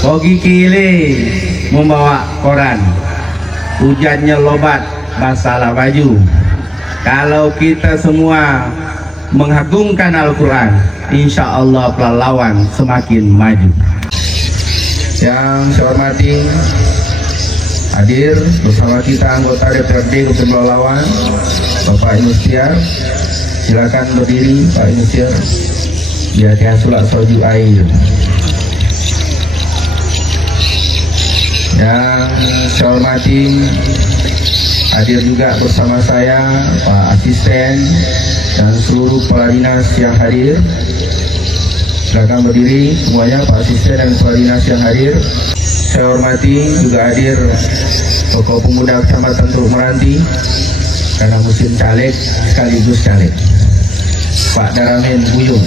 Kogi Kile membawa koran. Hujannya lobat, masalah baju. Kalau kita semua mengagungkan Al-Quran, insya Allah pahlawan semakin maju. Yang saya hormati, hadir bersama kita anggota DPRD Kabupaten Pelalawan, Bapak Inustiar. Silakan berdiri Pak Inustiar. Biar dia sulak soju air. Yang saya hormati, hadir juga bersama saya Pak Asisten dan seluruh kepala dinas yang hadir. Silakan berdiri semuanya, Pak Asisten dan kepala dinas yang hadir. Saya hormati juga hadir tokoh pemuda Kecamatan Teluk Meranti karena musim caleg sekaligus caleg, Pak Daramin Buyung.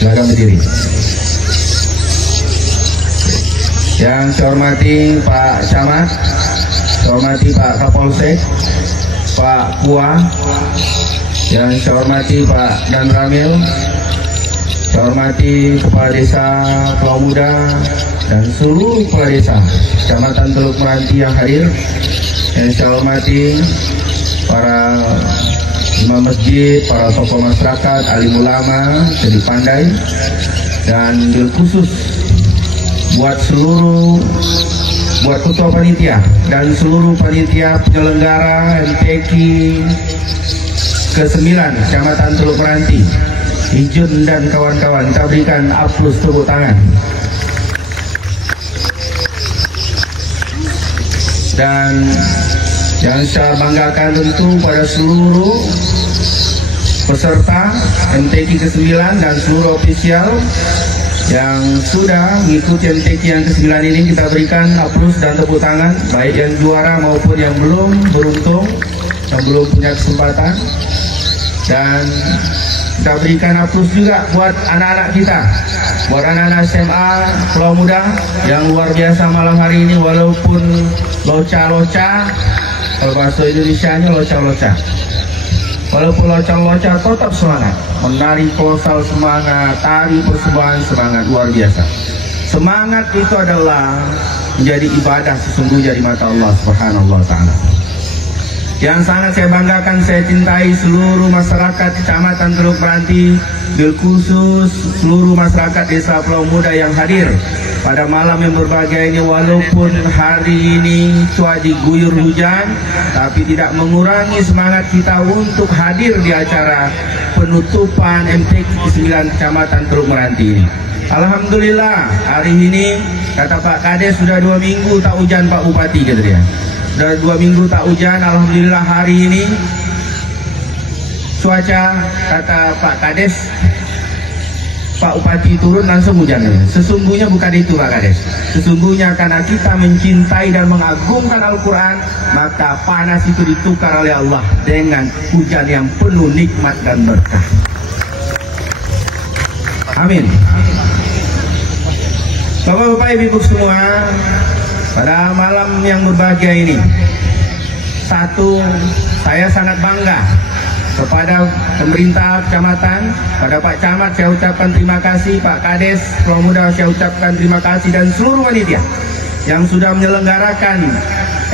Silakan berdiri. Yang saya hormati Pak Camat, saya hormati Pak Kapolsek, Pak Kua, yang saya hormati Pak Dan Ramil, saya hormati Kepala Desa Pulau Muda dan seluruh Kepala Desa Kecamatan Teluk Meranti yang hadir. Yang saya hormati para imam masjid, para tokoh masyarakat, alim ulama, jadi pandai, dan bil khusus buat ketua panitia dan seluruh panitia penyelenggara MTQ ke-9 Kecamatan Teluk Meranti, Ijun dan kawan-kawan. Kita berikan aplaus tepuk tangan. Dan yang saya banggakan tentu pada seluruh peserta MTQ ke-9 dan seluruh ofisial yang sudah mengikuti MTQ yang ke-9 ini. Kita berikan aplaus dan tepuk tangan, baik yang juara maupun yang belum beruntung, yang belum punya kesempatan. Dan kita berikan aplaus juga buat anak-anak kita, buat anak-anak SMA Pulau Muda yang luar biasa malam hari ini. Walaupun loca-loca, kalau bahasa Indonesianya loca-loca, walaupun loca-loca tetap semangat, menari kolosal semangat, tari persembahan semangat, luar biasa. Semangat itu adalah menjadi ibadah sesungguhnya di mata Allah Subhanahu wa Ta'ala. Yang sangat saya banggakan, saya cintai seluruh masyarakat Kecamatan Teluk Meranti, bil khusus seluruh masyarakat Desa Pulau Muda yang hadir pada malam yang berbahagia ini. Walaupun hari ini cuaca diguyur hujan, tapi tidak mengurangi semangat kita untuk hadir di acara penutupan MTQ ke-9 Kecamatan Teluk Meranti ini. Alhamdulillah hari ini kata Pak Kades sudah 2 minggu tak hujan Pak Bupati, kata dia. Sudah 2 minggu tak hujan. Alhamdulillah hari ini cuaca, kata Pak Kades, Pak Bupati turun langsung hujan. Sesungguhnya bukan itu Pak Kades. Sesungguhnya karena kita mencintai dan mengagungkan Al-Quran, maka panas itu ditukar oleh Allah dengan hujan yang penuh nikmat dan berkah. Amin. Bapak-bapak, ibu-ibu semua, pada malam yang berbahagia ini, satu, saya sangat bangga kepada pemerintah kecamatan, pada Pak Camat saya ucapkan terima kasih, Pak Kades Pulau Muda saya ucapkan terima kasih, dan seluruh panitia yang sudah menyelenggarakan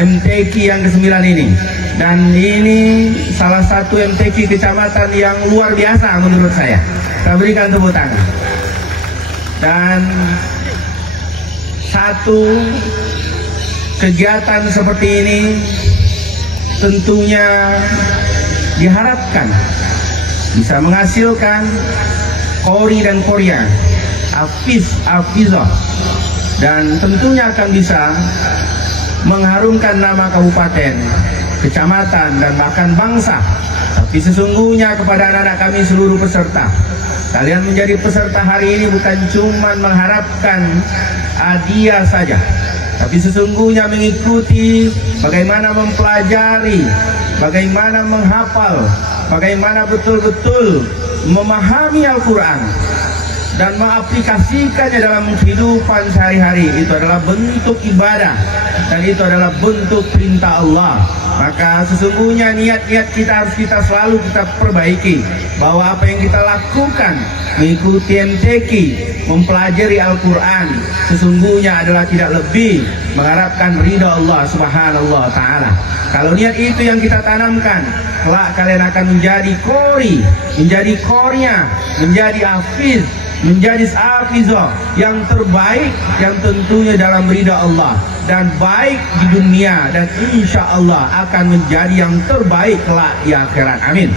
MTQ yang ke-9 ini. Dan ini salah satu MTQ kecamatan yang luar biasa menurut saya. Kita berikan tepuk tangan. Dan satu kegiatan seperti ini tentunya diharapkan bisa menghasilkan kori dan koria, hafizah, dan tentunya akan bisa mengharumkan nama kabupaten, kecamatan, dan bahkan bangsa. Tapi sesungguhnya kepada anak-anak kami seluruh peserta, kalian menjadi peserta hari ini bukan cuma mengharapkan hadiah saja, tapi sesungguhnya mengikuti bagaimana mempelajari, bagaimana menghafal, bagaimana betul-betul memahami Al-Quran dan mengaplikasikannya dalam kehidupan sehari-hari, itu adalah bentuk ibadah dan itu adalah bentuk perintah Allah. Maka sesungguhnya niat-niat kita harus kita selalu kita perbaiki, bahwa apa yang kita lakukan mengikuti MTQ, mempelajari Al-Quran, sesungguhnya adalah tidak lebih mengharapkan ridha Allah Subhanahu wa Ta'ala. Kalau niat itu yang kita tanamkan, kelak kalian akan menjadi qori, menjadi qornya, menjadi hafiz, menjadi hafizah yang terbaik, yang tentunya dalam ridha Allah dan baik di dunia, dan insya Allah akan menjadi yang terbaik kelak di akhirat. Amin.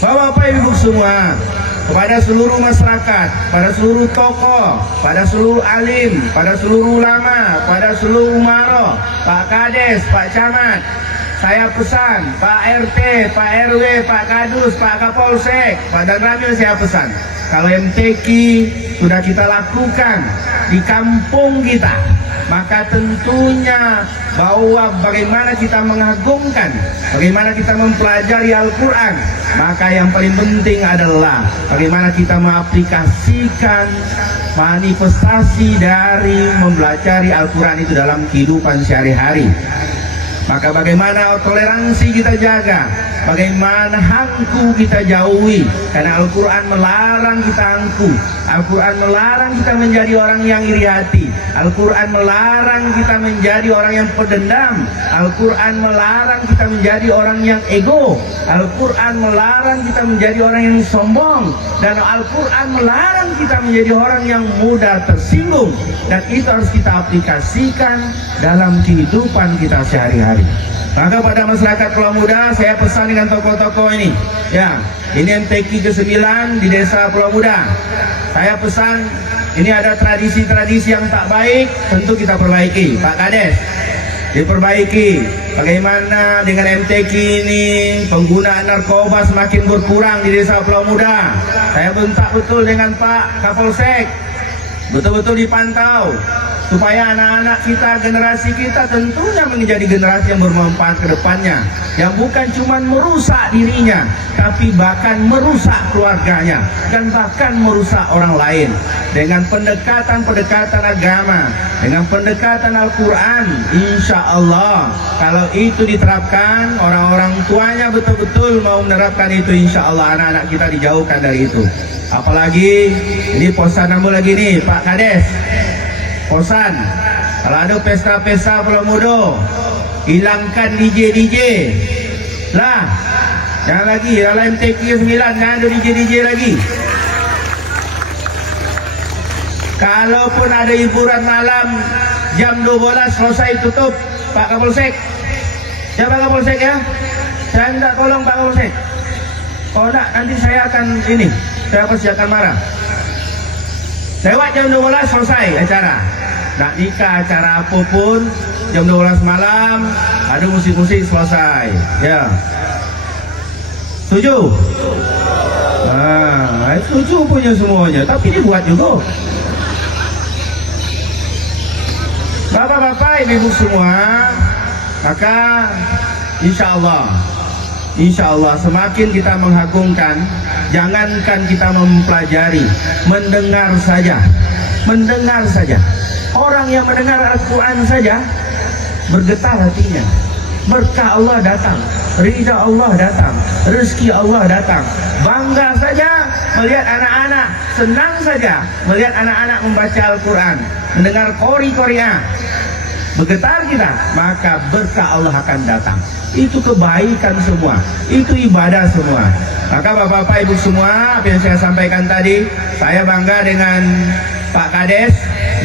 Bapak Ibu semua, kepada seluruh masyarakat, pada seluruh tokoh, pada seluruh alim, pada seluruh ulama, pada seluruh umara, Pak Kades, Pak Camat, saya pesan, Pak RT, Pak RW, Pak Kadus, Pak Kapolsek, Pak Danramil, saya pesan, kalau MTQ sudah kita lakukan di kampung kita, maka tentunya bahwa bagaimana kita mengagungkan, bagaimana kita mempelajari Al-Quran, maka yang paling penting adalah bagaimana kita mengaplikasikan manifestasi dari mempelajari Al-Quran itu dalam kehidupan sehari-hari. Maka bagaimana toleransi kita jaga, bagaimana hangku kita jauhi, karena Al-Quran melarang kita hangku, Al-Quran melarang kita menjadi orang yang iri hati, Al-Quran melarang kita menjadi orang yang pendendam, Al-Quran melarang kita menjadi orang yang ego, Al-Quran melarang kita menjadi orang yang sombong, dan Al-Quran melarang kita menjadi orang yang mudah tersinggung. Dan itu harus kita aplikasikan dalam kehidupan kita sehari-hari. Maka pada masyarakat Pulau Muda, saya pesan dengan tokoh-tokoh ini, ya, ini MTQ ke-9 di Desa Pulau Muda. Saya pesan, ini ada tradisi-tradisi yang tak baik, tentu kita perbaiki. Pak Kades, diperbaiki. Bagaimana dengan MTQ ini, penggunaan narkoba semakin berkurang di Desa Pulau Muda. Saya bentak betul dengan Pak Kapolsek, betul-betul dipantau, supaya anak-anak kita, generasi kita tentunya menjadi generasi yang bermanfaat ke depannya, yang bukan cuma merusak dirinya, tapi bahkan merusak keluarganya, dan bahkan merusak orang lain. Dengan pendekatan-pendekatan agama, dengan pendekatan Al-Quran, insya Allah kalau itu diterapkan, orang-orang tuanya betul-betul mau menerapkan itu, insya Allah anak-anak kita dijauhkan dari itu. Apalagi ini posan nambah lagi nih Pak Kades, posan, kalau ada pesta-pesta Pulau Muda, hilangkan DJ lah, jangan lagi dalam MTQ 9 jangan ada DJ lagi. Kalaupun ada hiburan malam jam 12 selesai, tutup. Pak Kapolsek, ya Pak Kapolsek, ya, saya minta tolong Pak Kapolsek, kalau enggak nanti saya akan ini, saya pasti akan marah. Lewat jam 12 selesai acara. Nak nikah, acara apapun, jam 12 malam ada musik-musik selesai. Ya. Setuju? Nah, setuju punya semuanya, tapi dibuat juga. Bapak-bapak, ibu-ibu semua, maka insya Allah semakin kita mengagungkan, jangankan kita mempelajari, mendengar saja. Orang yang mendengar Al-Quran saja bergetar hatinya, berkah Allah datang, ridha Allah datang, rezeki Allah datang, bangga saja melihat anak-anak, senang saja melihat anak-anak membaca Al-Quran, mendengar qori-qori'ah, bergetar kita, maka berkah Allah akan datang. Itu kebaikan semua, itu ibadah semua. Maka bapak-bapak ibu semua, apa yang saya sampaikan tadi, saya bangga dengan Pak Kades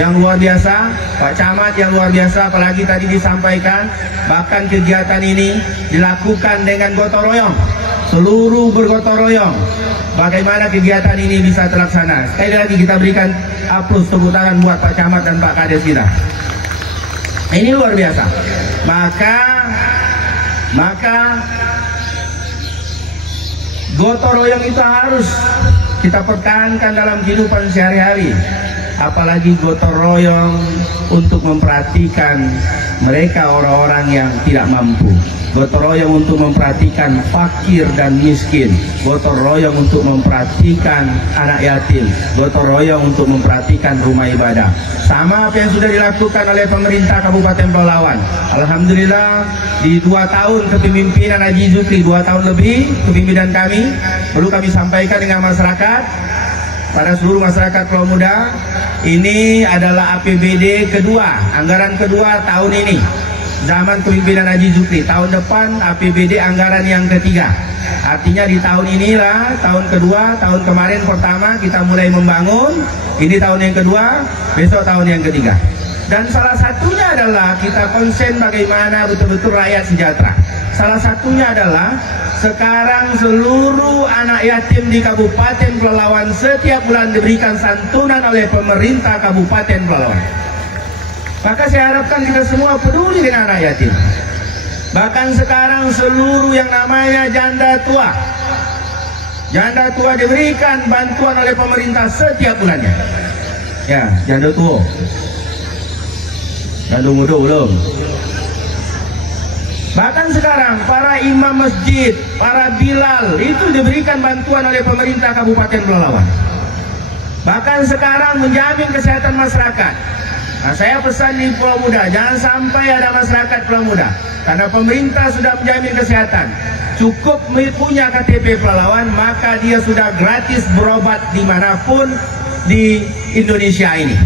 yang luar biasa, Pak Camat yang luar biasa, apalagi tadi disampaikan, bahkan kegiatan ini dilakukan dengan gotong royong, seluruh bergotong royong. Bagaimana kegiatan ini bisa terlaksana? Sekali lagi kita berikan aplaus, tepuk tangan buat Pak Camat dan Pak Kades kita. Ini luar biasa. Maka gotong royong itu harus kita pertahankan dalam kehidupan sehari-hari. apalagi gotong royong untuk memperhatikan mereka orang-orang yang tidak mampu, gotong royong untuk memperhatikan fakir dan miskin, gotong royong untuk memperhatikan anak yatim, gotong royong untuk memperhatikan rumah ibadah. Sama apa yang sudah dilakukan oleh pemerintah Kabupaten Pelalawan. Alhamdulillah di 2 tahun kepemimpinan Haji Zukri, 2 tahun lebih kepemimpinan kami, perlu kami sampaikan dengan masyarakat, pada seluruh masyarakat Pulau Muda, ini adalah APBD kedua, anggaran kedua tahun ini, zaman kepemimpinan Haji Zukri. Tahun depan APBD anggaran yang ketiga. Artinya di tahun inilah tahun kedua, tahun kemarin pertama kita mulai membangun, ini tahun yang kedua, besok tahun yang ketiga. Dan salah satunya adalah kita konsen bagaimana betul-betul rakyat sejahtera. Salah satunya adalah sekarang seluruh anak yatim di Kabupaten Pelalawan setiap bulan diberikan santunan oleh pemerintah Kabupaten Pelalawan. Maka saya harapkan kita semua peduli dengan anak yatim. Bahkan sekarang seluruh yang namanya janda tua diberikan bantuan oleh pemerintah setiap bulannya. Ya, janda tua. Janda muda belum. Bahkan sekarang para imam masjid, para bilal itu diberikan bantuan oleh pemerintah Kabupaten Pelalawan. Bahkan sekarang menjamin kesehatan masyarakat. Nah, saya pesan di Pulau Muda, jangan sampai ada masyarakat Pulau Muda, karena pemerintah sudah menjamin kesehatan. Cukup punya KTP Pelalawan, maka dia sudah gratis berobat dimanapun di Indonesia ini.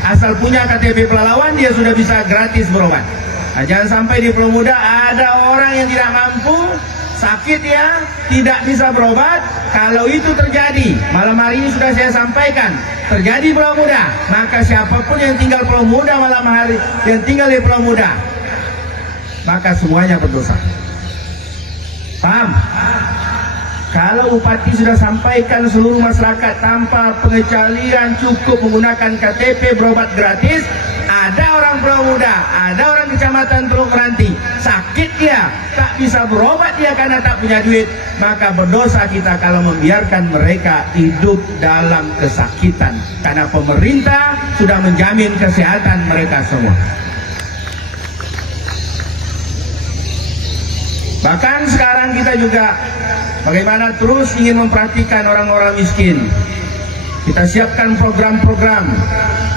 Asal punya KTP Pelalawan, dia sudah bisa gratis berobat. Nah, jangan sampai di Pulau Muda ada orang yang tidak mampu, sakit ya, tidak bisa berobat. Kalau itu terjadi, malam hari ini sudah saya sampaikan, terjadi Pulau Muda, maka siapapun yang tinggal Pulau Muda malam hari, yang tinggal di Pulau Muda, maka semuanya berdosa. Paham? Kalau Bupati sudah sampaikan seluruh masyarakat tanpa pengecualian cukup menggunakan KTP berobat gratis, ada orang Pulau Muda, ada orang kecamatan Teluk Ranti, sakit dia, tak bisa berobat dia karena tak punya duit, maka berdosa kita kalau membiarkan mereka hidup dalam kesakitan, karena pemerintah sudah menjamin kesehatan mereka semua. Bahkan sekarang kita juga bagaimana terus ingin memperhatikan orang-orang miskin. Kita siapkan program-program,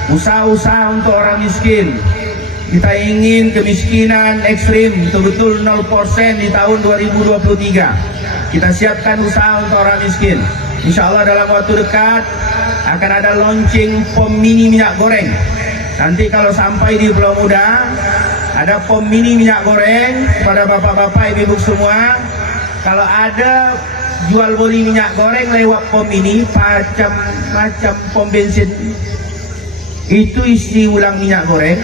usaha-usaha untuk orang miskin. Kita ingin kemiskinan ekstrim betul-betul 0% di tahun 2023. Kita siapkan usaha untuk orang miskin. Insya Allah dalam waktu dekat akan ada launching pom mini minyak goreng. Nanti kalau sampai di Pulau Muda, ada pom mini minyak goreng kepada bapak-bapak, ibu-ibu semua. Kalau ada jual beli minyak goreng lewat pom ini, macam pom bensin, itu isi ulang minyak goreng,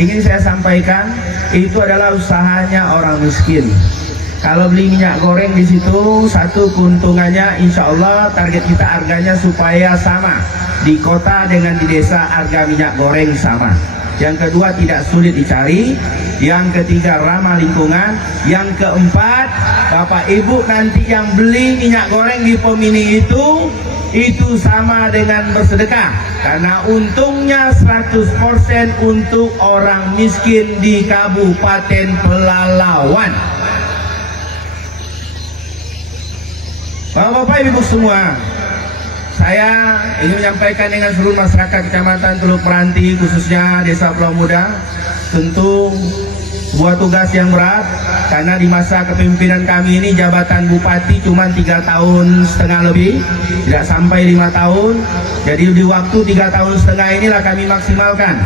ingin saya sampaikan, itu adalah usahanya orang miskin. Kalau beli minyak goreng di situ, satu keuntungannya, insya Allah target kita harganya supaya sama di kota dengan di desa, harga minyak goreng sama. Yang kedua, tidak sulit dicari. Yang ketiga, ramah lingkungan. Yang keempat, bapak ibu nanti yang beli minyak goreng di pom ini itu sama dengan bersedekah, karena untungnya 100% untuk orang miskin di Kabupaten Pelalawan. Bapak-bapak ibu semua, saya ingin menyampaikan dengan seluruh masyarakat Kecamatan Teluk Ranti, khususnya Desa Pulau Muda, tentu sebuah tugas yang berat, karena di masa kepemimpinan kami ini jabatan Bupati cuma 3,5 tahun lebih, tidak sampai 5 tahun. Jadi di waktu 3,5 tahun inilah kami maksimalkan.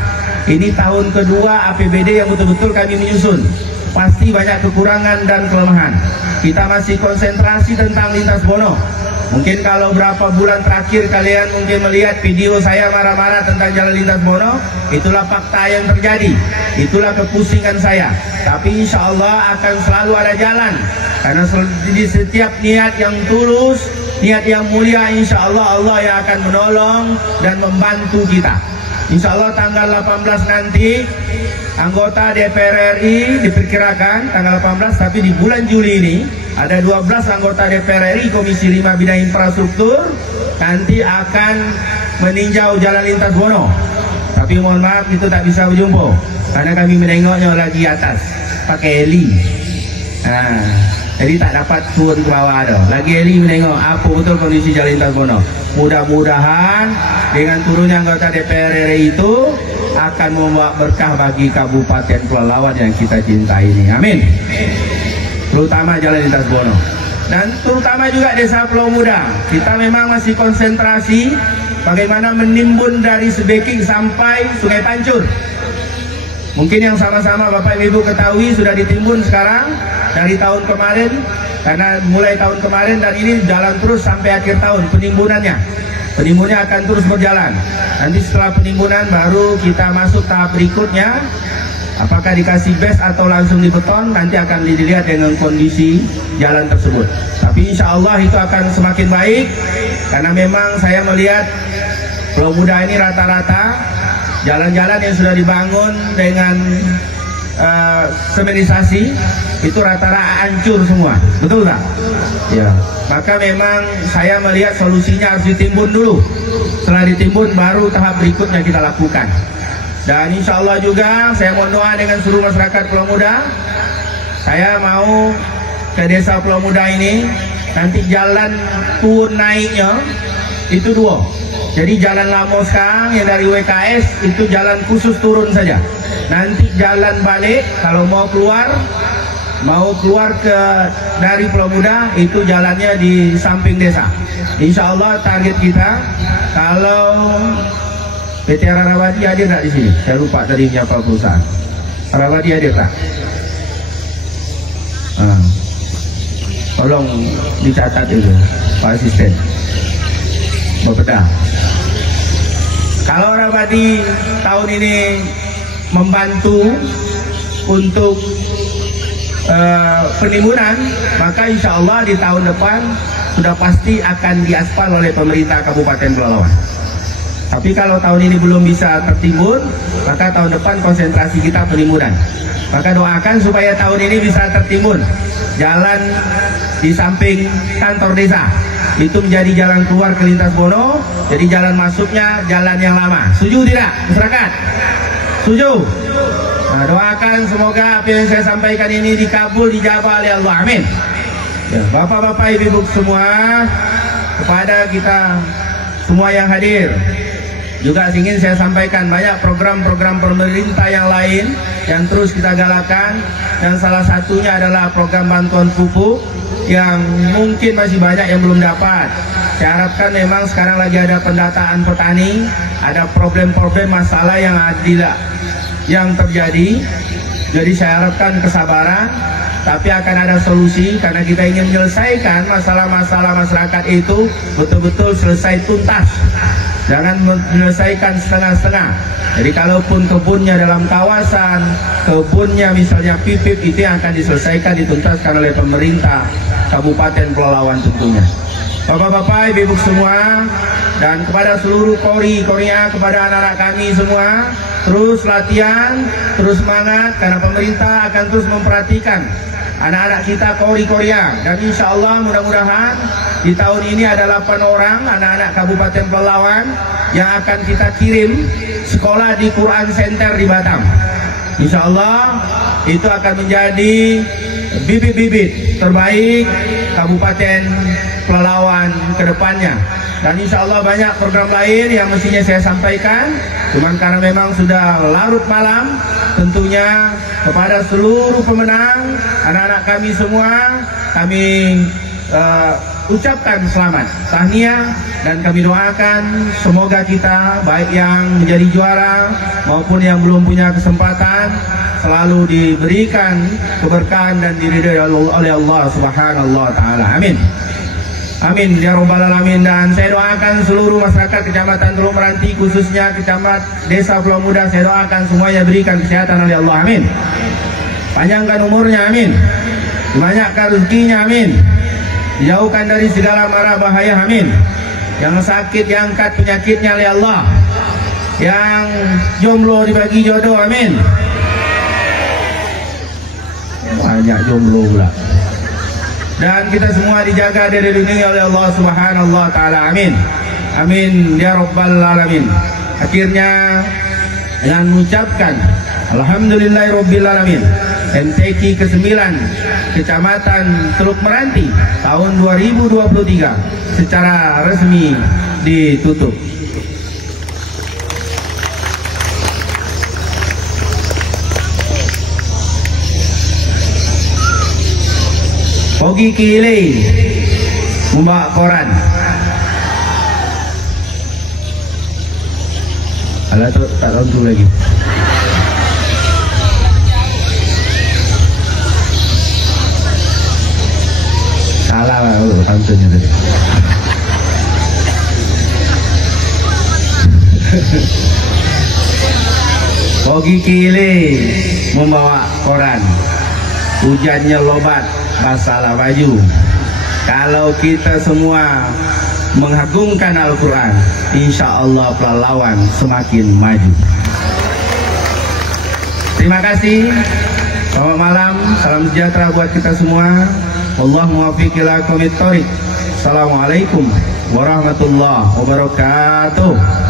Ini tahun kedua APBD yang betul-betul kami menyusun. Pasti banyak kekurangan dan kelemahan. Kita masih konsentrasi tentang lintas bono. Mungkin kalau berapa bulan terakhir kalian mungkin melihat video saya marah-marah tentang jalan lintas bono, itulah fakta yang terjadi, itulah kepusingan saya. Tapi insya Allah akan selalu ada jalan, karena di setiap niat yang tulus, niat yang mulia, insya Allah Allah yang akan menolong dan membantu kita. Insya Allah tanggal 18 nanti anggota DPR RI diperkirakan tanggal 18, tapi di bulan Juli ini ada 12 anggota DPR RI Komisi 5 Bidang Infrastruktur nanti akan meninjau jalan lintas Bono. Tapi mohon maaf itu tak bisa berjumpa karena kami menengoknya lagi atas pakai heli. Jadi tak dapat turun ke bawah ada. Lagi heli menengok apa betul kondisi jalan lintas Bono. Mudah-mudahan dengan turunnya anggota DPR RI itu akan membawa berkah bagi Kabupaten Pelalawan yang kita cintai ini. Amin. Terutama jalan lintas Bono. Dan terutama juga Desa Pulau Muda. Kita memang masih konsentrasi bagaimana menimbun dari Sebeking sampai Sungai Pancur. Mungkin yang sama-sama Bapak Ibu ketahui sudah ditimbun sekarang dari tahun kemarin, karena mulai tahun kemarin dan ini jalan terus sampai akhir tahun penimbunannya. Penimbunnya akan terus berjalan. Nanti setelah penimbunan baru kita masuk tahap berikutnya. Apakah dikasih bes atau langsung dibeton, nanti akan dilihat dengan kondisi jalan tersebut. Tapi insya Allah itu akan semakin baik, karena memang saya melihat Pulau Muda ini rata-rata jalan-jalan yang sudah dibangun dengan semenisasi itu rata-rata hancur semua, betul tak? Ya. Maka memang saya melihat solusinya harus ditimbun dulu. Setelah ditimbun baru tahap berikutnya kita lakukan. Dan insya Allah juga saya mohon doa dengan seluruh masyarakat Pulau Muda. Saya mau ke Desa Pulau Muda ini nanti jalan turun naiknya itu 2. Jadi jalan lama sekarang yang dari WKS itu jalan khusus turun saja. Nanti jalan balik kalau mau keluar dari Pulau Muda itu jalannya di samping desa. Insya Allah target kita kalau PT Rarawati hadir tak di sini? Saya lupa tadi menyapa perusahaan. Rarawati hadir tak? Tolong dicatat itu Pak Asisten Bapeda. Kalau Rarawati tahun ini membantu untuk penimbunan, maka insya Allah di tahun depan sudah pasti akan diaspal oleh pemerintah Kabupaten Pelalawan. Tapi kalau tahun ini belum bisa tertimbun, maka tahun depan konsentrasi kita penimbunan. Maka doakan supaya tahun ini bisa tertimbun. Jalan di samping kantor desa itu menjadi jalan keluar ke lintas Bono, jadi jalan masuknya jalan yang lama. Setuju tidak masyarakat? Setuju? Nah, doakan semoga apa yang saya sampaikan ini dikabul, dijabah oleh Allah. Amin. Ya, Bapak-bapak, Ibu semua, kepada kita semua yang hadir, juga ingin saya sampaikan banyak program-program pemerintah yang lain yang terus kita galakan, dan salah satunya adalah program bantuan pupuk yang mungkin masih banyak yang belum dapat. Saya harapkan memang sekarang lagi ada pendataan petani, ada problem-problem masalah yang terjadi. Jadi saya harapkan kesabaran, tapi akan ada solusi karena kita ingin menyelesaikan masalah-masalah masyarakat itu betul-betul selesai tuntas. Jangan menyelesaikan setengah-setengah. Jadi kalaupun kebunnya dalam kawasan, kebunnya misalnya pipip, itu yang akan diselesaikan, dituntaskan oleh pemerintah Kabupaten Pelalawan tentunya. Bapak-bapak, ibu-ibu semua, dan kepada seluruh Korea, kepada anak-anak kami semua, terus latihan, terus semangat, karena pemerintah akan terus memperhatikan anak-anak kita Korea. Dan insya Allah mudah-mudahan di tahun ini ada 8 orang anak-anak Kabupaten Pelalawan yang akan kita kirim sekolah di Quran Center di Batam. Insya Allah itu akan menjadi bibit-bibit terbaik Kabupaten Pelalawan ke depannya. Dan insya Allah banyak program lain yang mestinya saya sampaikan, cuman karena memang sudah larut malam, tentunya kepada seluruh pemenang, anak-anak kami semua, kami ucapkan selamat, tahniah, dan kami doakan semoga kita, baik yang menjadi juara maupun yang belum punya kesempatan, selalu diberikan keberkahan dan diridhai oleh Allah Subhanahu wa Ta'ala. Amin. Amin ya Rabbal Alamin. Dan saya doakan seluruh masyarakat Kecamatan Teluk Meranti, khususnya Kecamatan Desa Pulau Muda, saya doakan semuanya berikan kesehatan oleh Allah. Amin. Panjangkan umurnya. Amin. Banyakkan rezekinya. Amin. Dijauhkan dari segala mara bahaya. Amin. Yang sakit diangkat penyakitnya oleh Allah. Yang jomblo dibagi jodoh. Amin. Banyak jomblo pula. dan kita semua dijaga dari dunia oleh Allah Subhanahu wa taala. Amin. Amin ya rabbal alamin. Akhirnya dengan mengucapkan alhamdulillahirabbil alamin, MTQ ke-9 Kecamatan Teluk Meranti tahun 2023 secara resmi ditutup. Pogi Kile membawa koran. Alah tu tak tentu lagi. Salah lah tantunya tadi. Pogi Kile membawa koran. Hujannya lobat, masalah baju. Kalau kita semua mengagungkan Al-Quran, insya Allah pelalawan semakin maju. Terima kasih. Selamat malam, salam sejahtera buat kita semua. Wallahu muwaffiq ila aqwamit thoriq. Assalamualaikum warahmatullahi wabarakatuh.